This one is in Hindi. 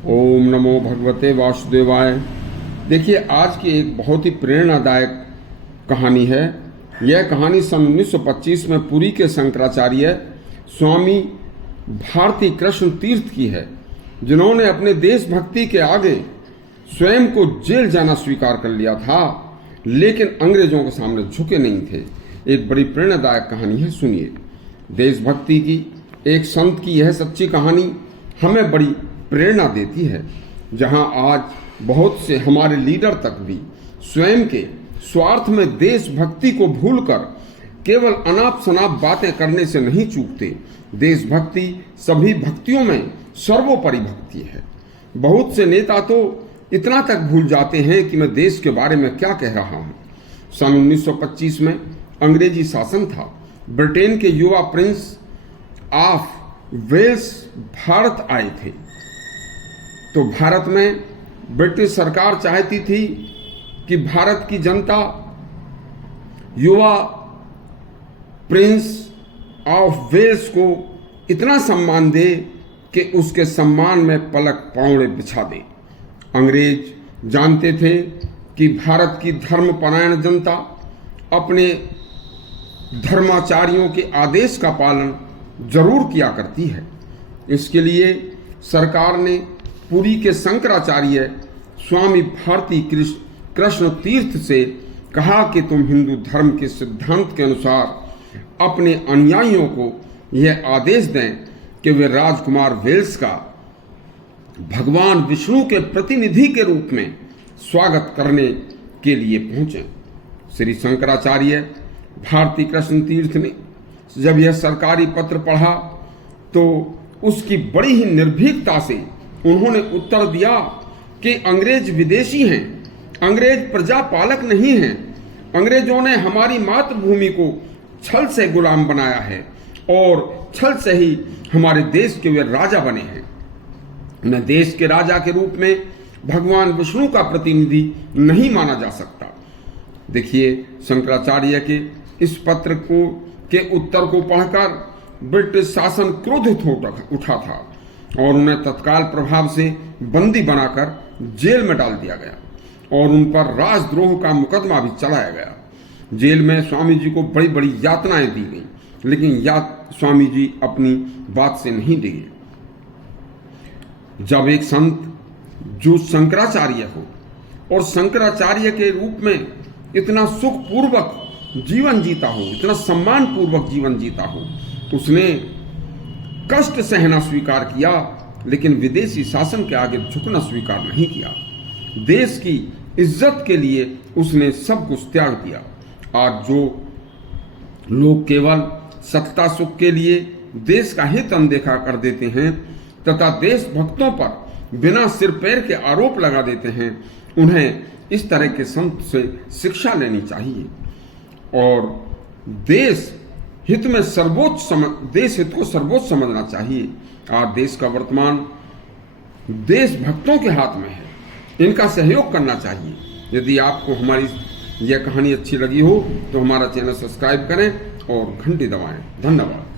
ओम नमो भगवते वासुदेवाय। देखिए, आज की एक बहुत ही प्रेरणादायक कहानी है। यह कहानी सन 1925 में पुरी के शंकराचार्य स्वामी भारती कृष्ण तीर्थ की है, जिन्होंने अपने देशभक्ति के आगे स्वयं को जेल जाना स्वीकार कर लिया था, लेकिन अंग्रेजों के सामने झुके नहीं थे। एक बड़ी प्रेरणादायक कहानी है, सुनिए। देशभक्ति की एक संत की यह सच्ची कहानी हमें बड़ी प्रेरणा देती है। जहां आज बहुत से हमारे लीडर तक भी स्वयं के स्वार्थ में देशभक्ति को भूलकर केवल अनाप शनाप बातें करने से नहीं चूकते। देशभक्ति सभी भक्तियों में सर्वोपरि भक्ति है। बहुत से नेता तो इतना तक भूल जाते हैं कि मैं देश के बारे में क्या कह रहा हूं। सन 1925 में अंग्रेजी शासन था। ब्रिटेन के युवा प्रिंस ऑफ वेल्स भारत आए थे, तो भारत में ब्रिटिश सरकार चाहती थी कि भारत की Janata Yuva Prince of Wales को इतना सम्मान दे कि उसके सम्मान में पलक पांवड़े बिछा दे। अंग्रेज जानते थे कि भारत की धर्मपरायण जनता अपने धर्माचार्यों के आदेश का पालन जरूर किया करती है। इसके लिए सरकार ने पुरी के शंकराचार्य स्वामी भारती कृष्ण तीर्थ से कहा कि तुम हिंदू धर्म के सिद्धांत के अनुसार अपने अनुयायियों को यह आदेश दें कि वे राजकुमार वेल्स का भगवान विष्णु के प्रतिनिधि के रूप में स्वागत करने के लिए पहुंचे। श्री शंकराचार्य भारती कृष्ण तीर्थ ने जब यह सरकारी पत्र पढ़ा तो उसकी बड़ी ही निर्भीकता से उन्होंने उत्तर दिया कि अंग्रेज विदेशी हैं, अंग्रेज प्रजापालक नहीं हैं। अंग्रेजों ने हमारी मातृभूमि को छल से गुलाम बनाया है और छल से ही हमारे देश के वे राजा बने हैं। उन्हें देश के राजा के रूप में भगवान विष्णु का प्रतिनिधि नहीं माना जा सकता। देखिए, शंकराचार्य के इस पत्र के उत्तर को पढ़कर ब्रिटिश शासन क्रोधित हो उठा था और उन्हें तत्काल प्रभाव से बंदी बनाकर जेल में डाल दिया गया और उन पर राजद्रोह का मुकदमा भी चलाया गया। जेल में स्वामी जी को बड़ी बड़ी यातनाएं दी गई, लेकिन स्वामी जी अपनी बात से नहीं डिगे। जब एक संत जो शंकराचार्य हो और शंकराचार्य के रूप में इतना सुखपूर्वक जीवन जीता हो, इतना सम्मान पूर्वक जीवन जीता हो, उसने कष्ट सहना स्वीकार किया, लेकिन विदेशी शासन के आगे झुकना स्वीकार नहीं किया। देश की इज्जत के लिए उसने सब कुछ त्याग दिया। आज जो लोग केवल सत्ता सुख के लिए देश का हित अनदेखा कर देते हैं तथा देशभक्तों पर बिना सिर पैर के आरोप लगा देते हैं, उन्हें इस तरह के संत से शिक्षा लेनी चाहिए और देश हित में देश हित को सर्वोच्च समझना चाहिए। आज देश का वर्तमान देशभक्तों के हाथ में है, इनका सहयोग करना चाहिए। यदि आपको हमारी यह कहानी अच्छी लगी हो तो हमारा चैनल सब्सक्राइब करें और घंटी दबाएं। धन्यवाद।